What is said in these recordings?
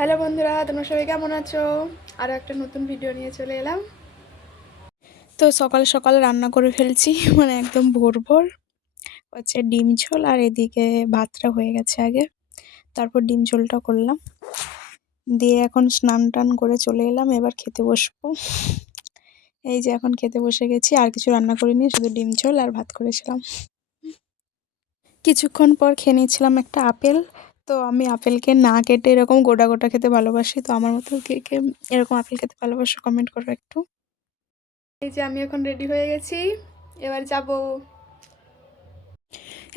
Hello বন্ধুরা, তোমরা সবাই কেমন আছো? আরও একটা নতুন ভিডিও নিয়ে চলে এলাম। তো সকাল সকাল রান্না করে ফেলছি, মানে একদম ভোর ভোর হচ্ছে ডিম ঝোল, আর এদিকে ভাতটা হয়ে গেছে আগে, তারপর ডিম ঝোলটা করলাম, দিয়ে এখন স্নান টান করে চলে এলাম, এবার খেতে বসবো। এই যে এখন খেতে বসে গেছি, আর কিছু রান্না করিনি, শুধু ডিম ঝোল আর ভাত করেছিলাম। কিছুক্ষণ পর খেয়ে নিয়েছিলাম একটা আপেল। তো আমি আপেলকে না কেটে এরকম গোটা গোটা খেতে ভালোবাসি, তো আমার মতো কে কে এরকম আপেল খেতে ভালোবাসো কমেন্ট করো একটু। এই যে আমি এখন রেডি হয়ে গেছি, এবার যাব।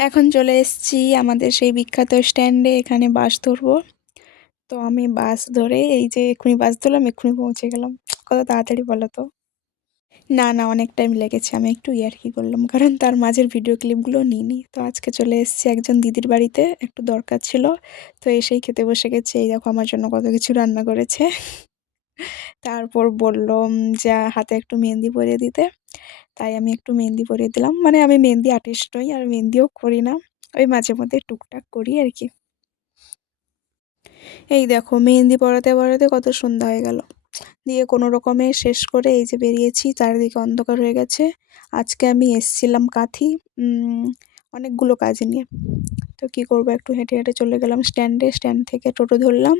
এখন চলে এসেছি আমাদের সেই বিখ্যাত স্ট্যান্ডে, এখানে বাস ধরবো। তো আমি বাস ধরে এই যে এক্ষুনি বাস ধরলাম, এক্ষুনি পৌঁছে গেলাম। কত তাড়াতাড়ি বলো তো? না না, অনেক টাইম লেগেছে, আমি একটু ইয়ার্কি করলাম, কারণ তার মাঝের ভিডিও ক্লিপগুলো নিইনি। তো আজকে চলে এসেছি একজন দিদির বাড়িতে, একটু দরকার ছিল, তো এসেই খেতে বসে গেছে। এই দেখো আমার জন্য কত কিছু রান্না করেছে। তারপর বললো যে হাতে একটু মেহেন্দি পরিয়ে দিতে, তাই আমি একটু মেহেন্দি পরিয়ে দিলাম। মানে আমি মেহেন্দি আর্টিস্ট নই, আর মেহেন্দিও করি না, ওই মাঝে মধ্যে টুকটাক করি আর কি। এই দেখো মেহেন্দি পরাতে পরাতে কত সন্ধ্যা হয়ে গেল, দিয়ে কোনো রকমে শেষ করে এই যে বেরিয়েছি, চারিদিকে অন্ধকার হয়ে গেছে। আজকে আমি এসছিলাম কাঁথি অনেকগুলো কাজ নিয়ে। তো কি করব, একটু হেঁটে হেঁটে চলে গেলাম স্ট্যান্ডে, স্ট্যান্ড থেকে টোটো ধরলাম।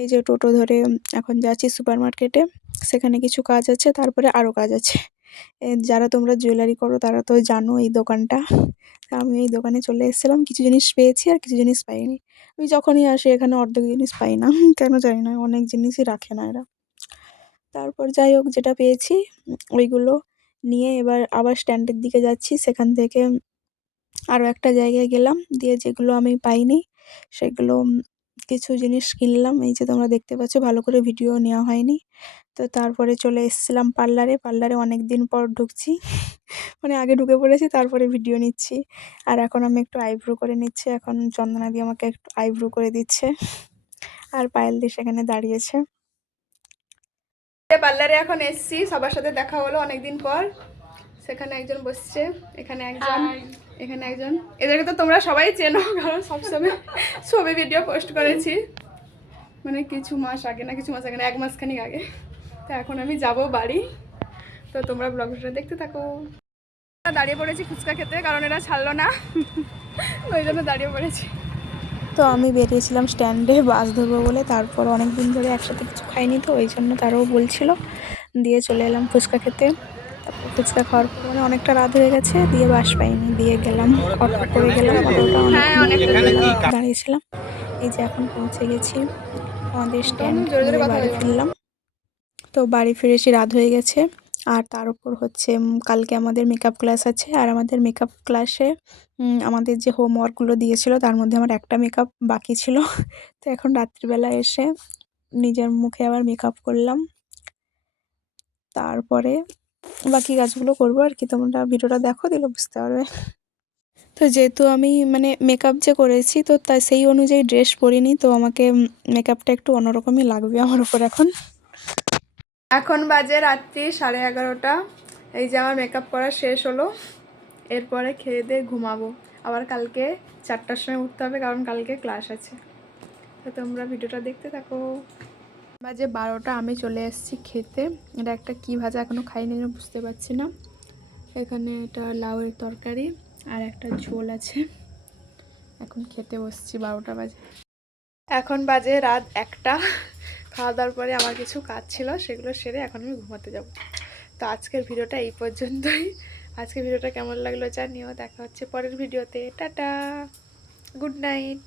এই যে টোটো ধরে এখন যাচ্ছি সুপার মার্কেটে, সেখানে কিছু কাজ আছে, তারপরে আরও কাজ আছে। যারা তোমরা জুয়েলারি করো তারা তো জানো এই দোকানটা। তা আমি এই দোকানে চলে এসেছিলাম, কিছু জিনিস পেয়েছি আর কিছু জিনিস পাইনি। আমি যখনই আসি এখানে অর্ধেক জিনিস পাই না, কেন জানি না, অনেক জিনিসই রাখে না এরা। তারপর যাই হোক, যেটা পেয়েছি ওইগুলো নিয়ে এবার আবার স্ট্যান্ডের দিকে যাচ্ছি। সেখান থেকে আরও একটা জায়গায় গেলাম, দিয়ে যেগুলো আমি পাইনি সেগুলো কিছু জিনিস কিনলাম। এই যে তোমরা দেখতে পাচ্ছ, ভালো করে ভিডিও নেওয়া হয়নি। তো তারপরে চলে এসেছিলাম পার্লারে। পার্লারে অনেক দিন পর ঢুকছি, মানে আগে ঢুকে পড়েছি, তারপরে ভিডিও নিচ্ছি। আর এখন আমি একটু আইব্রো করে নিচ্ছি, এখন চন্দনা দিয়ে আমাকে একটু আইব্রো করে দিচ্ছে, আর পায়েল দি সেখানে দাঁড়িয়েছে। পার্লারে এখন এসছি, সবার সাথে দেখা হলো অনেকদিন পর। সেখানে একজন বসছে, এখানে একজন, এখানে একজন। এদেরকে তো তোমরা সবাই চেনো, কারণ সবসময় ছবি ভিডিও পোস্ট করেছি, মানে কিছু মাস আগে, না কিছু মাস আগে না, 1 মাস খানিক আগে। তো এখন আমি যাব বাড়ি, তো তোমরা ব্লগটা দেখতে থাকো। দাঁড়িয়ে পড়েছি ফুচকা খেতে, কারণ এরা ছাড়লো না, ওই জন্য দাঁড়িয়ে পড়েছি। তো আমি বেরিয়েছিলাম স্ট্যান্ডে বাস ধরবো বলে, তারপর অনেক দিন ধরে একসাথে কিছু খাইনি, তো ওই জন্য তারাও বলছিল, দিয়ে চলে এলাম ফুচকা খেতে। তারপর ফুচকা খাওয়ার পর মানে অনেকটা রাত হয়ে গেছে, দিয়ে বাস পাইনি, দিয়ে গেলাম অটো করে গেলাম। অটোটা অনেকক্ষণ দাঁড়িয়েছিলাম। এই যে এখন পৌঁছে গেছি আমাদের স্ট্যান্ড, দিয়ে বাড়ি ফিরলাম। তো বাড়ি ফিরে এসে রাত হয়ে গেছে। আর তার উপর হচ্ছে কালকে আমাদের মেকআপ ক্লাস আছে, আর আমাদের মেকআপ ক্লাসে আমাদের যে হোমওয়ার্কগুলো দিয়েছিল তার মধ্যে আমার একটা মেকআপ বাকি ছিল। তো এখন রাত্রিবেলা এসে নিজের মুখে আবার মেকআপ করলাম, তারপরে বাকি কাজগুলো করবো আর কি। তোমরা ভিডিওটা দেখো, দিলে বুঝতে পারবে। তো যেহেতু আমি মানে মেকআপ যে করেছি, তো তাই সেই অনুযায়ী ড্রেস পরিনি, তো আমাকে মেকআপটা একটু অন্যরকমই লাগবে আমার উপর এখন। এখন বাজে রাত্রি 11:30। এই যে আমার মেকআপ করা শেষ হলো, এরপরে খেয়ে দিয়ে ঘুমাবো। আবার কালকে 4টার সময় উঠতে হবে, কারণ কালকে ক্লাস আছে। তো তোমরা ভিডিওটা দেখতে থাকো। বাজে 12টা, আমি চলে এসেছি খেতে। এটা একটা কি ভাজা, এখনও খাইনি, বুঝতে পারছি না। এখানে এটা লাউয়ের তরকারি আর একটা ঝোল আছে। এখন খেতে বসছি, 12টা বাজে। এখন বাজে রাত 1টা। খাওয়া দাওয়ার পরে আমার কিছু কাজ ছিল, সেগুলো সেরে এখন আমি ঘুমাতে যাব। তো আজকের ভিডিওটা এই পর্যন্তই। আজকের ভিডিওটা কেমন লাগলো জানিও। দেখা হচ্ছে পরের ভিডিওতে। Tata, good night.